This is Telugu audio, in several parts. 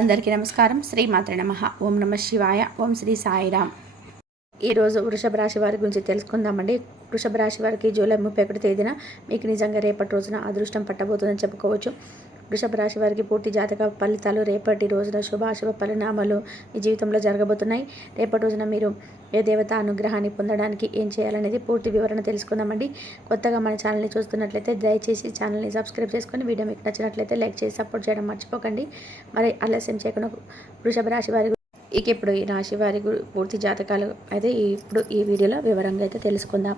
అందరికీ నమస్కారం. శ్రీమాత్రే నమః. ఓం నమ శివాయ. ఓం శ్రీ సాయిరామ్. ఈరోజు వృషభ రాశి వారి గురించి తెలుసుకుందామండి. వృషభ రాశి వారికి జూలై 31 తేదీన మీకు నిజంగా రేపటి రోజున అదృష్టం పట్టబోతుందని చెప్పుకోవచ్చు. వృషభ రాశి వారికి పూర్తి జాతక ఫలితాలు రేపటి రోజున శుభాశుభ పరిణామాలు మీ జీవితంలో జరగబోతున్నాయి. రేపటి రోజున మీరు ఏ దేవత అనుగ్రహాన్ని పొందడానికి ఏం చేయాలనేది పూర్తి వివరణ తెలుసుకుందామండి. కొత్తగా మన ఛానల్ని చూస్తున్నట్లయితే దయచేసి ఛానల్ని సబ్స్క్రైబ్ చేసుకొని వీడియో మీకు నచ్చినట్లయితే లైక్ చేసి సపోర్ట్ చేయడం మర్చిపోకండి. మరి ఆలస్యం చేయకుండా వృషభ రాశి వారి ఇప్పుడు ఈ రాశి వారి పూర్తి జాతకాలు అయితే ఇప్పుడు ఈ వీడియోలో వివరంగా అయితే తెలుసుకుందాం.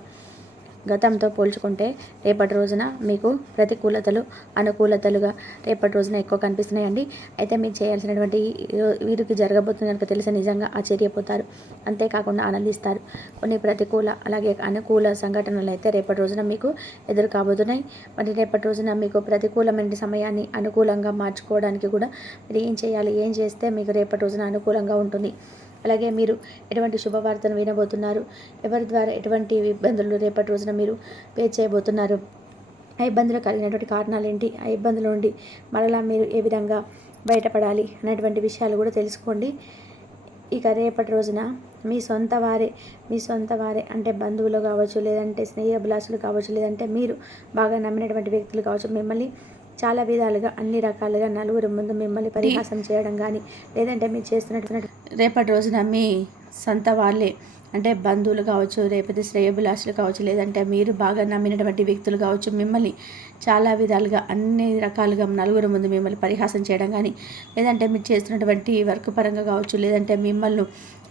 గతంతో పోల్చుకుంటే రేపటి రోజున మీకు ప్రతికూలతలు అనుకూలతలుగా రేపటి రోజున ఎక్కువ కనిపిస్తున్నాయండి. అయితే మీరు చేయాల్సినటువంటి వీరికి జరగబోతుంది కనుక తెలిసి నిజంగా ఆశ్చర్యపోతారు, అంతేకాకుండా ఆనందిస్తారు. కొన్ని ప్రతికూల అలాగే అనుకూల సంఘటనలు అయితే రేపటి రోజున మీకు ఎదురు కాబోతున్నాయి. మరి రేపటి రోజున మీకు ప్రతికూలమైన సమయాన్ని అనుకూలంగా మార్చుకోవడానికి కూడా మీరు ఏం చేయాలి, ఏం చేస్తే మీకు రేపటి రోజున అనుకూలంగా ఉంటుంది, అలాగే మీరు ఎటువంటి శుభవార్తను వినబోతున్నారు, ఎవరి ద్వారా ఎటువంటి ఇబ్బందులు రేపటి రోజున మీరు ఫేస్ చేయబోతున్నారు, ఆ ఇబ్బందులు కలిగినటువంటి కారణాలు ఏంటి, ఆ ఇబ్బందుల నుండి మరలా మీరు ఏ విధంగా బయటపడాలి అనేటువంటి విషయాలు కూడా తెలుసుకోండి. ఇక రేపటి రోజున మీ సొంత వారే అంటే బంధువులు కావచ్చు, లేదంటే స్నేహభిలాషులు కావచ్చు, లేదంటే మీరు బాగా నమ్మినటువంటి వ్యక్తులు కావచ్చు, మిమ్మల్ని చాలా విధాలుగా అన్ని రకాలుగా నలుగురు ముందు మిమ్మల్ని పరిహాసం చేయడం కానీ, లేదంటే మీరు చేస్తున్నటువంటి రేపటి రోజున మీ సొంత వాళ్ళే అంటే బంధువులు కావచ్చు, లేకపోతే శ్రేయోభిలాషులు కావచ్చు, లేదంటే మీరు బాగా నమ్మినటువంటి వ్యక్తులు కావచ్చు, మిమ్మల్ని చాలా విధాలుగా అన్ని రకాలుగా నలుగురు ముందు మిమ్మల్ని పరిహాసం చేయడం కానీ, లేదంటే మీరు చేస్తున్నటువంటి వర్క్ పరంగా కావచ్చు, లేదంటే మిమ్మల్ని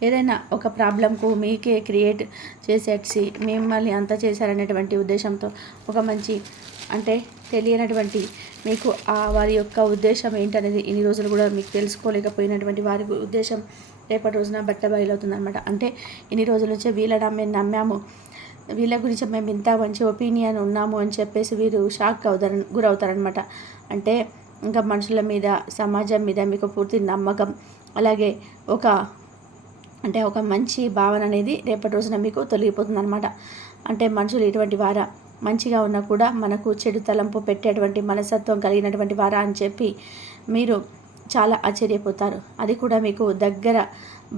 ఏదైనా ఒక ప్రాబ్లంకు మీకే క్రియేట్ చేసేసి మిమ్మల్ని అంతా చేశారనేటువంటి ఉద్దేశంతో ఒక మంచి అంటే తెలియనటువంటి మీకు వారి యొక్క ఉద్దేశం ఏంటనేది ఇన్ని రోజులు కూడా మీకు తెలుసుకోలేకపోయినటువంటి వారి ఉద్దేశం రేపటి రోజున బట్టబయలవుతుంది అనమాట. అంటే ఇన్ని రోజుల నుంచి వీళ్ళ మేము నమ్మాము, వీళ్ళ గురించి మేము ఇంత మంచి ఒపీనియన్ ఉన్నాము అని చెప్పేసి వీరు షాక్ గురవుతారనమాట. అంటే ఇంకా మనుషుల మీద, సమాజం మీద మీకు పూర్తి నమ్మకం, అలాగే ఒక మంచి భావన అనేది రేపటి రోజున మీకు తొలగిపోతుంది అనమాట. అంటే మనుషులు ఇటువంటి వారా, మంచిగా ఉన్నా కూడా మనకు చెడు తలంపు పెట్టేటువంటి మనస్తత్వం కలిగినటువంటి వారా అని చెప్పి మీరు చాలా ఆశ్చర్యపోతారు. అది కూడా మీకు దగ్గర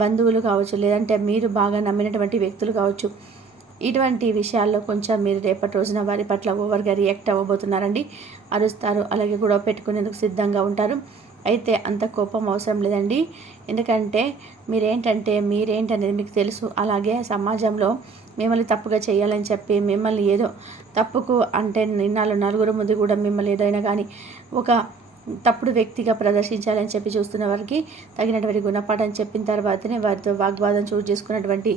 బంధువులు కావచ్చు, లేదంటే మీరు బాగా నమ్మినటువంటి వ్యక్తులు కావచ్చు. ఇటువంటి విషయాల్లో కొంచెం మీరు రేపటి రోజున వారి పట్ల ఓవర్గా రియాక్ట్ అవ్వబోతున్నారండి. అరుస్తారు, అలాగే గొడవ పెట్టుకునేందుకు సిద్ధంగా ఉంటారు. అయితే అంత కోపం అవసరం లేదండి, ఎందుకంటే మీరేంటనేది మీకు తెలుసు. అలాగే సమాజంలో మిమ్మల్ని తప్పుగా చేయాలని చెప్పి మిమ్మల్ని ఏదో తప్పుకు అంటే నలుగురు ముందు కూడా మిమ్మల్ని ఏదైనా కానీ ఒక తప్పుడు వ్యక్తిగా ప్రదర్శించాలని చెప్పి చూస్తున్న వారికి తగినటువంటి గుణపాఠం చెప్పిన తర్వాతనే వారితో వాగ్వాదం చోటు చేసుకున్నటువంటి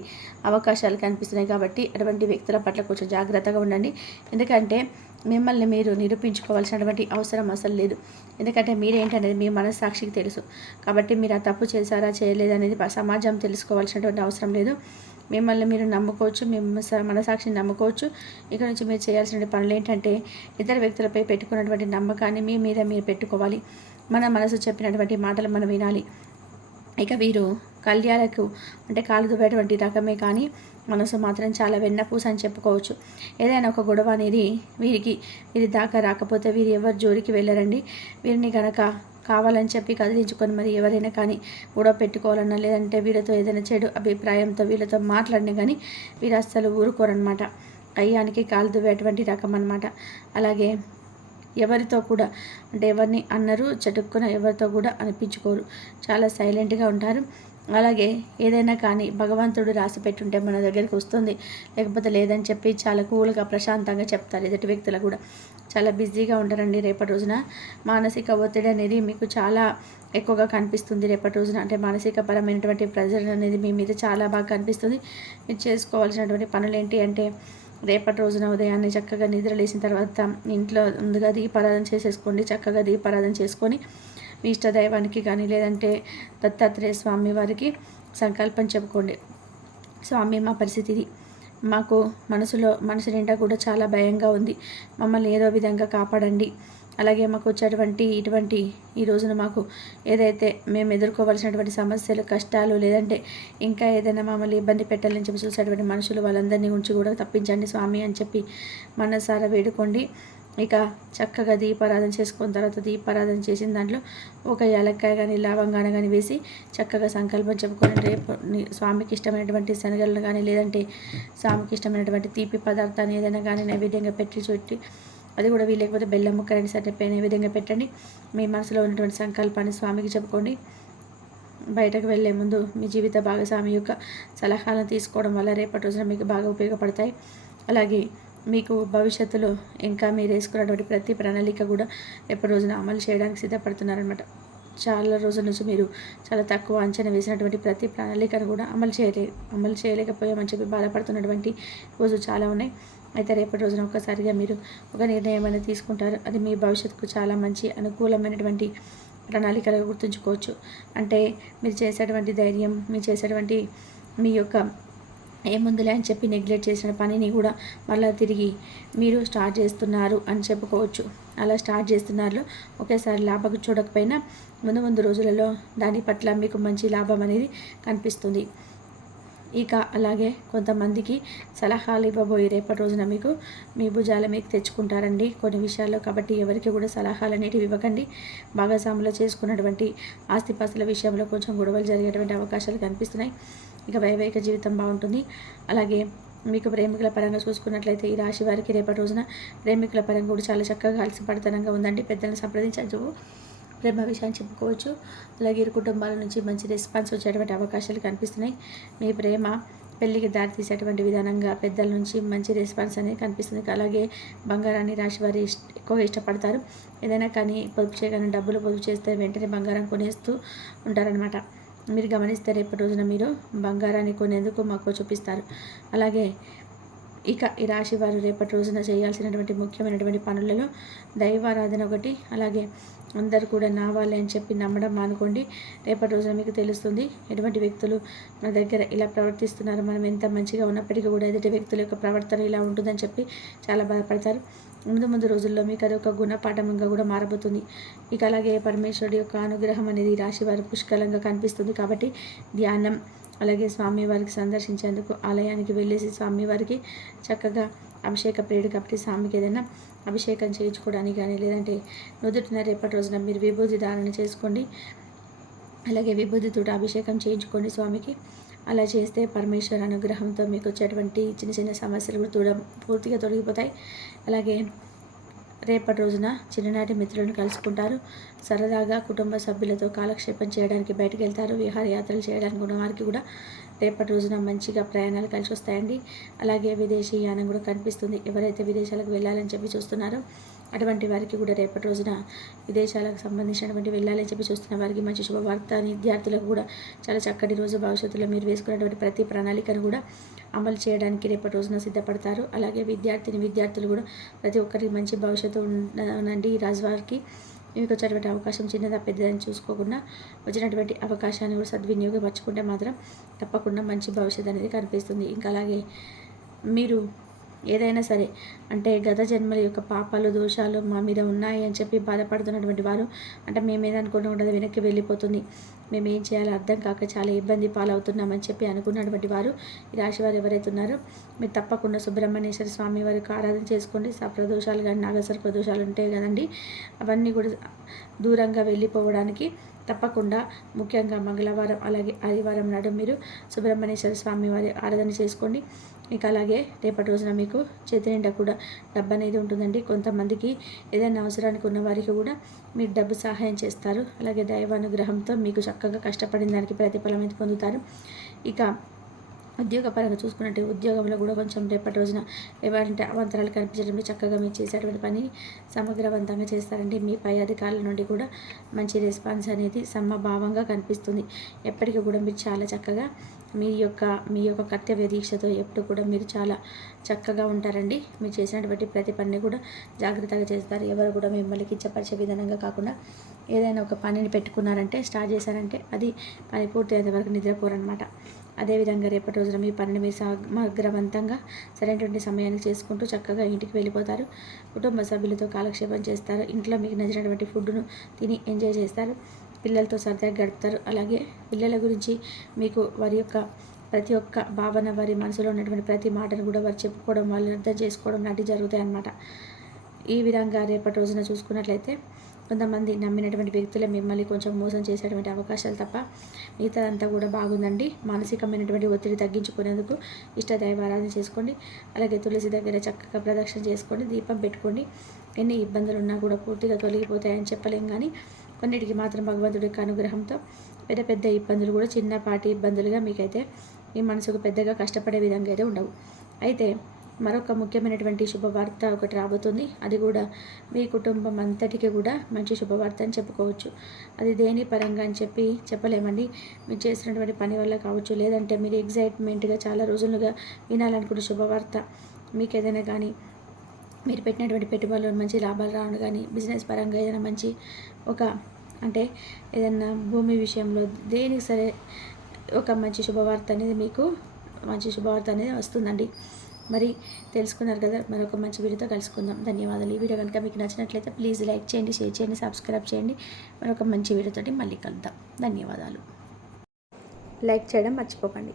అవకాశాలు కనిపిస్తున్నాయి. కాబట్టి అటువంటి వ్యక్తుల పట్ల కొంచెం జాగ్రత్తగా ఉండండి, ఎందుకంటే మిమ్మల్ని మీరు నిరూపించుకోవాల్సినటువంటి అవసరం అసలు లేదు. ఎందుకంటే మీరేంటనేది మీ మనస్సాక్షికి తెలుసు. కాబట్టి మీరు ఆ తప్పు చేశారా చేయలేదనేది సమాజం తెలుసుకోవాల్సినటువంటి అవసరం లేదు. మిమ్మల్ని మీరు నమ్ముకోవచ్చు, మనసాక్షిని నమ్ముకోవచ్చు. ఇక్కడ నుంచి మీరు చేయాల్సిన పనులు ఏంటంటే ఇతర వ్యక్తులపై పెట్టుకున్నటువంటి నమ్మకాన్ని మీ మీద మీరు పెట్టుకోవాలి. మన మనసు చెప్పినటువంటి మాటలు మనం వినాలి. ఇక వీరు కళ్యాణకు అంటే కాలు దువ్వేటువంటి రకమే, కానీ మనసు మాత్రం చాలా వెన్నపూస అని చెప్పుకోవచ్చు. ఏదైనా ఒక గొడవ అనేది వీరి దాకా రాకపోతే వీరు ఎవరు జోలికి వెళ్ళరండి. వీరిని కనుక కావాలని చెప్పి కదిలించుకొని మరి ఎవరైనా కానీ గొడవ పెట్టుకోవాలన్నా, లేదంటే వీళ్ళతో ఏదైనా చెడు అభిప్రాయంతో వీళ్ళతో మాట్లాడినా కానీ వీరు అస్సలు ఊరుకోరనమాట. కయ్యానికి కాలు దువ్వేటువంటి రకం అనమాట. అలాగే ఎవరితో కూడా అంటే ఎవరిని అన్నరు చటుక్కున ఎవరితో కూడా అనిపించుకోరు, చాలా సైలెంట్గా ఉంటారు. అలాగే ఏదైనా కానీ భగవంతుడు రాసి పెట్టుంటే మన దగ్గరికి వస్తుంది, లేకపోతే లేదని చెప్పి చాలా కూల్గా ప్రశాంతంగా చెప్తారు. ఎదుటి వ్యక్తులు కూడా చాలా బిజీగా ఉంటారండి రేపటి రోజున. మానసిక ఒత్తిడి అనేది మీకు చాలా ఎక్కువగా కనిపిస్తుంది రేపటి రోజున. అంటే మానసిక పరమైనటువంటి ప్రెజర్ అనేది మీ మీద చాలా బాగా కనిపిస్తుంది. మీరు చేసుకోవాల్సినటువంటి పనులు ఏంటి అంటే రేపటి రోజున ఉదయాన్నే చక్కగా నిద్ర లేచిన తర్వాత ఇంట్లో ముందుగా దీపారాధన చేసేసుకోండి. చక్కగా దీపారాధన చేసుకొని మీ ఇష్టదైవానికి కానీ, లేదంటే దత్తాత్రేయ స్వామి వారికి సంకల్పం చెప్పుకోండి. స్వామి, మా పరిస్థితి ఇది, మాకు మనసు నిండా కూడా చాలా భయంగా ఉంది, మమ్మల్ని ఏదో విధంగా కాపాడండి. అలాగే మాకు వచ్చేటువంటి ఈ రోజున మాకు ఏదైతే మేము ఎదుర్కోవాల్సినటువంటి సమస్యలు, కష్టాలు, లేదంటే ఇంకా ఏదైనా మమ్మల్ని ఇబ్బంది పెట్టాలని చెప్పి చూసేటువంటి మనుషులు వాళ్ళందరినీ ఉంచి కూడా తప్పించండి స్వామి అని చెప్పి మనసారా వేడుకోండి. ఇక చక్కగా దీపారాధన చేసుకున్న తర్వాత దీపారాధన చేసిన దాంట్లో ఒక యాలక్కాయ కానీ లవంగాన కానీ వేసి చక్కగా సంకల్పం చెప్పుకొని రేపు స్వామికి ఇష్టమైనటువంటి శనగలను కానీ లేదంటే స్వామికి ఇష్టమైనటువంటి తీపి పదార్థాన్ని ఏదైనా కానీ నైవేద్యంగా పెట్టి అది కూడా వీలేకపోతే బెల్లం ముక్కలని సరిపోయిన నైవేద్యంగా పెట్టండి. మీ మనసులో ఉన్నటువంటి సంకల్పాన్ని స్వామికి చెప్పుకోండి. బయటకు వెళ్ళే ముందు మీ జీవిత భాగస్వామి యొక్క సలహాలను తీసుకోవడం వల్ల రేపటి రోజున మీకు బాగా ఉపయోగపడతాయి. అలాగే మీకు భవిష్యత్తులో ఇంకా మీరు వేసుకున్నటువంటి ప్రతి ప్రణాళిక కూడా రేపటి రోజున అమలు చేయడానికి సిద్ధపడుతున్నారనమాట. చాలా రోజుల నుంచి మీరు చాలా తక్కువ అంచనా వేసినటువంటి ప్రతి ప్రణాళికను కూడా అమలు చేయలేకపోయామని చెప్పి బాధపడుతున్నటువంటి రోజు చాలా ఉన్నాయి. అయితే రేపటి రోజున ఒక్కసారిగా మీరు ఒక నిర్ణయం అనేది తీసుకుంటారు. అది మీ భవిష్యత్తుకు చాలా మంచి అనుకూలమైనటువంటి ప్రణాళికలుగా గుర్తుంచుకోవచ్చు. అంటే మీరు చేసేటువంటి ధైర్యం, మీరు చేసేటువంటి మీ యొక్క ఏముందులే అని చెప్పి నెగ్లెక్ట్ చేసిన పనిని కూడా మళ్ళీ తిరిగి మీరు స్టార్ట్ చేస్తున్నారు అని చెప్పుకోవచ్చు. అలా స్టార్ట్ చేస్తున్నారు ఒకేసారి లాభం చూడకపోయినా ముందు రోజులలో దాని పట్ల మీకు మంచి లాభం అనేది కనిపిస్తుంది. ఇక అలాగే కొంతమందికి సలహాలు ఇవ్వబోయి రేపటి రోజున మీకు మీ భుజాల మీకు తెచ్చుకుంటారండి కొన్ని విషయాల్లో. కాబట్టి ఎవరికి కూడా సలహాలు అనేటివి ఇవ్వకండి. భాగస్వాములో చేసుకున్నటువంటి ఆస్తిపాస్తుల విషయంలో కొంచెం గొడవలు జరిగేటువంటి అవకాశాలు కనిపిస్తున్నాయి. ఇక వైవాహిక జీవితం బాగుంటుంది. అలాగే మీకు ప్రేమికుల పరంగా చూసుకున్నట్లయితే ఈ రాశి వారికి రేపటి రోజున ప్రేమికుల పరంగా కూడా చాలా చక్కగా అలసిపడతనంగా ఉందండి. పెద్దలను సంప్రదించచ్చు, ప్రేమ విషయాన్ని చెప్పుకోవచ్చు. అలాగే ఇరు కుటుంబాల నుంచి మంచి రెస్పాన్స్ వచ్చేటువంటి అవకాశాలు కనిపిస్తున్నాయి. మీ ప్రేమ పెళ్ళికి దారి తీసేటువంటి విధానంగా పెద్దల నుంచి మంచి రెస్పాన్స్ అనేది కనిపిస్తుంది. అలాగే బంగారాన్ని రాశి వారి ఎక్కువగా ఇష్టపడతారు. ఏదైనా కానీ పొదుపు చేయగానే డబ్బులు పొదుపు చేస్తే వెంటనే బంగారం కొనేస్తూ ఉంటారనమాట. మీరు గమనిస్తే రేపటి రోజున మీరు బంగారాన్ని కొనేందుకు మక్కువ చూపిస్తారు. అలాగే ఇక ఈ రాశి వారు రేపటి రోజున చేయాల్సినటువంటి ముఖ్యమైనటువంటి పనులలో దైవారాధన ఒకటి. అలాగే అందరూ కూడా నా వాళ్ళే అని చెప్పి నమ్మడం మానుకోండి. రేపటి రోజున మీకు తెలుస్తుంది ఎటువంటి వ్యక్తులు మన దగ్గర ఇలా ప్రవర్తిస్తున్నారు. మనం ఎంత మంచిగా ఉన్నప్పటికీ కూడా ఎదుటి వ్యక్తుల యొక్క ప్రవర్తన ఇలా ఉంటుందని చెప్పి చాలా బాధపడతారు. ముందు రోజుల్లో మీకు అది ఒక గుణపాఠంగా కూడా మారబోతుంది. ఇక అలాగే పరమేశ్వరుడి యొక్క అనుగ్రహం అనేది రాశి వారి పుష్కలంగా కనిపిస్తుంది. కాబట్టి ధ్యానం, అలాగే స్వామివారికి సందర్శించేందుకు ఆలయానికి వెళ్ళేసి స్వామివారికి చక్కగా అభిషేక ప్రియుడు కాబట్టి స్వామికి ఏదైనా అభిషేకం చేయించుకోవడానికి కానీ లేదంటే నుదుటిన రేపటి రోజున మీరు విభూతి ధారణ చేసుకోండి. అలాగే విభూతితో అభిషేకం చేయించుకోండి స్వామికి. అలా చేస్తే పరమేశ్వర అనుగ్రహంతో మీకు వచ్చేటువంటి చిన్న సమస్యలు కూడా పూర్తిగా తొలగిపోతాయి. అలాగే రేపటి రోజున చిన్ననాటి మిత్రులను కలుసుకుంటారు. సరదాగా కుటుంబ సభ్యులతో కాలక్షేపం చేయడానికి బయటకు వెళ్తారు. విహారయాత్రలు చేయడానికి ఉన్న వారికి కూడా రేపటి రోజున మంచిగా ప్రయాణాలు కలిసి వస్తాయండి. అలాగే విదేశీ యానం కూడా కనిపిస్తుంది. ఎవరైతే విదేశాలకు వెళ్ళాలని చెప్పి చూస్తున్నారో అటువంటి వారికి కూడా రేపటి రోజున విదేశాలకు సంబంధించినటువంటి వెళ్ళాలని చెప్పి చూస్తున్న వారికి మంచి శుభవార్త. విద్యార్థులకు కూడా చాలా చక్కటి రోజు. భవిష్యత్తులో మీరు వేసుకున్నటువంటి ప్రతి ప్రణాళికను కూడా అమలు చేయడానికి రేపటి రోజున సిద్ధపడతారు. అలాగే విద్యార్థులు కూడా ప్రతి ఒక్కరికి మంచి భవిష్యత్తు ఉందండి. ఈ రాజు వారికి మీకు వచ్చేటువంటి అవకాశం చిన్నదా పెద్దదని చూసుకోకుండా వచ్చినటువంటి అవకాశాన్ని కూడా సద్వినియోగపరచుకుంటే మాత్రం తప్పకుండా మంచి భవిష్యత్తు అనేది కనిపిస్తుంది. ఇంకా అలాగే మీరు ఏదైనా సరే అంటే గత జన్మల యొక్క పాపాలు దోషాలు మా మీద ఉన్నాయి అని చెప్పి బాధపడుతున్నటువంటి వారు అంటే మేమేదనుకున్నా ఉండదు వెనక్కి వెళ్ళిపోతుంది, మేము ఏం చేయాలో అర్థం కాక చాలా ఇబ్బంది పాలవుతున్నామని చెప్పి అనుకున్నటువంటి వారు ఈ రాశి వారు ఎవరైతే ఉన్నారో మీరు తప్పకుండా సుబ్రహ్మణ్యేశ్వర స్వామి వారికి ఆరాధన చేసుకోండి. సప్రదోషాలు కానీ నాగసర్ప దోషాలు ఉంటాయి కదండి, అవన్నీ కూడా దూరంగా వెళ్ళిపోవడానికి తప్పకుండా ముఖ్యంగా మంగళవారం అలాగే ఆదివారం నాడు మీరు సుబ్రహ్మణ్యేశ్వర స్వామి వారి ఆరాధన చేసుకోండి. ఇక అలాగే రేపటి రోజున మీకు చేతి నిండా కూడా డబ్బు అనేది ఉంటుందండి. కొంతమందికి ఏదైనా అవసరానికి ఉన్న వారికి కూడా మీరు డబ్బు సహాయం చేస్తారు. అలాగే దైవానుగ్రహంతో మీకు చక్కగా కష్టపడిన దానికి ప్రతిఫలం అయితే పొందుతారు. ఇక ఉద్యోగపరంగా చూసుకున్నట్టు ఉద్యోగంలో కూడా కొంచెం రేపటి రోజున ఏమంటే అవంతరాలు కనిపించడంలో చక్కగా మీరు చేసేటువంటి పని సమగ్రవంతంగా చేస్తారండి. మీ పై అధికారుల నుండి కూడా మంచి రెస్పాన్స్ అనేది సమభావంగా కనిపిస్తుంది. ఎప్పటికీ కూడా మీరు చాలా చక్కగా మీ యొక్క కర్తవ్య దీక్షతో ఎప్పుడు కూడా మీరు చాలా చక్కగా ఉంటారండి. మీరు చేసినటువంటి ప్రతి పనిని కూడా జాగ్రత్తగా చేస్తారు. ఎవరు కూడా మిమ్మల్ని కించపరిచే విధానంగా కాకుండా ఏదైనా ఒక పనిని పెట్టుకున్నారంటే స్టార్ట్ చేశారంటే అది పని పూర్తి అయ్యేంత వరకు నిద్రపోరనమాట. అదేవిధంగా రేపటి రోజున మీ పనిని మీరు సమగ్రవంతంగా సరైనటువంటి సమయానికి చేసుకుంటూ చక్కగా ఇంటికి వెళ్ళిపోతారు. కుటుంబ సభ్యులతో కాలక్షేపం చేస్తారు. ఇంట్లో మీకు నచ్చినటువంటి ఫుడ్ను తిని ఎంజాయ్ చేస్తారు. పిల్లలతో సరదాగా గడుపుతారు. అలాగే పిల్లల గురించి మీకు వారి యొక్క ప్రతి ఒక్క భావన వారి మనసులో ఉన్నటువంటి ప్రతి మాటను కూడా వారు చెప్పుకోవడం వాళ్ళు అర్థం చేసుకోవడం లాంటివి జరుగుతాయి అన్నమాట. ఈ విధంగా రేపటి రోజున చూసుకున్నట్లయితే కొంతమంది నమ్మినటువంటి వ్యక్తులే మిమ్మల్ని కొంచెం మోసం చేసేటువంటి అవకాశాలు తప్ప మిగతాదంతా కూడా బాగుందండి. మానసికమైనటువంటి ఒత్తిడి తగ్గించుకునేందుకు ఇష్ట దైవారాధన చేసుకోండి. అలాగే తులసి దగ్గర చక్కగా ప్రదక్షిణ చేసుకోండి, దీపం పెట్టుకోండి. ఎన్ని ఇబ్బందులు ఉన్నా కూడా పూర్తిగా తొలగిపోతాయని చెప్పలేం, కానీ కొన్నిటికి మాత్రం భగవంతుడి యొక్క అనుగ్రహంతో పెద్ద పెద్ద ఇబ్బందులు కూడా చిన్నపాటి ఇబ్బందులుగా మీకైతే మీ మనసుకు పెద్దగా కష్టపడే విధంగా అయితే ఉండవు. అయితే మరొక ముఖ్యమైనటువంటి శుభవార్త ఒకటి రాబోతుంది. అది కూడా మీ కుటుంబం అంతటికి కూడా మంచి శుభవార్త అని చెప్పుకోవచ్చు. అది దేని పరంగా అని చెప్పలేమండి. మీరు చేసినటువంటి పని వల్ల కావచ్చు, లేదంటే మీరు ఎగ్జైట్మెంట్గా చాలా రోజులుగా వినాలనుకున్న శుభవార్త, మీకు ఏదైనా కానీ మీరు పెట్టినటువంటి పెట్టుబడుల్లో మంచి లాభాలు రావడం కానీ, బిజినెస్ పరంగా ఏదైనా మంచి అంటే ఏదైనా భూమి విషయంలో దేనికి సరే ఒక మంచి శుభవార్త అనేది మీకు మంచి శుభవార్త అనేది వస్తుందండి. మరి తెలుసుకున్నారు కదా, మరొక మంచి వీడియోతో కలుసుకుందాం. ధన్యవాదాలు. ఈ వీడియో కనుక మీకు నచ్చినట్లయితే ప్లీజ్ లైక్ చేయండి, షేర్ చేయండి, సబ్స్క్రైబ్ చేయండి. మరొక మంచి వీడియోతోటి మళ్ళీ కలుద్దాం. ధన్యవాదాలు. లైక్ చేయడం మర్చిపోకండి.